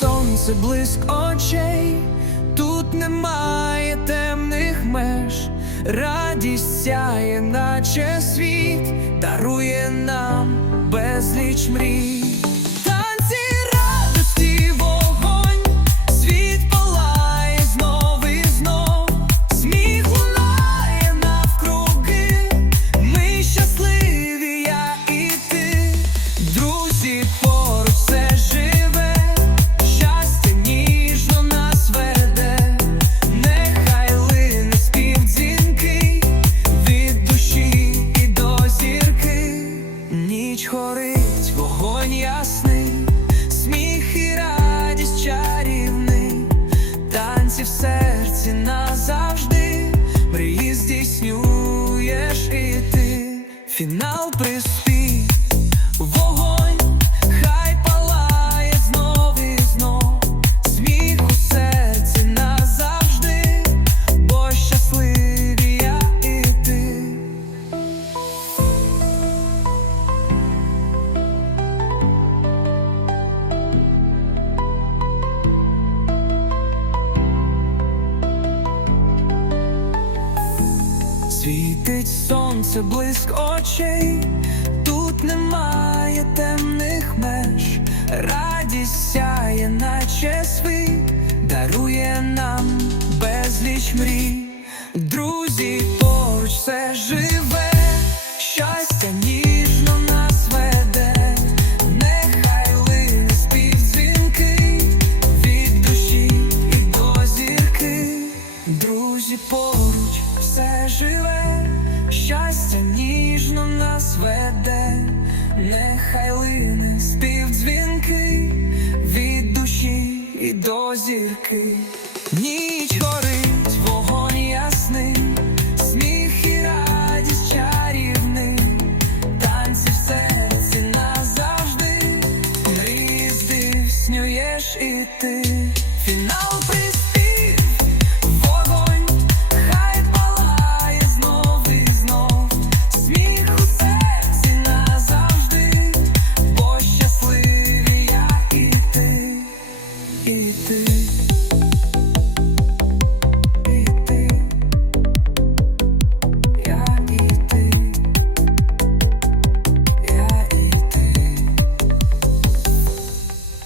сонце, блиск очей, тут немає темних меж, радість сяє, наче світ, дарує нам безліч мрій. Танці в серці назавжди, мрії здійснюєш і ти, фінал приспів, Світить сонце, блиск очей, тут немає темних меж, радість сяє, наче світ, дарує нам безліч мрій, друзі, поруч все живе, щастя ніжно нас веде, нехай лине спів від душі і до зірки, друзі, поруч живе, щастя ніжно нас веде, нехай лине спів дзвінкий від душі і до зірки, ніч горить, вогонь ясний, сміх і радість чарівний, танці в серці назавжди, мрії здійснюєш і ти, фінал приспів,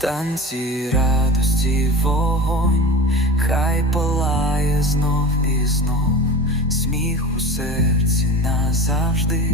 танці радості вогонь, хай палає знов і знов, сміх у серці назавжди,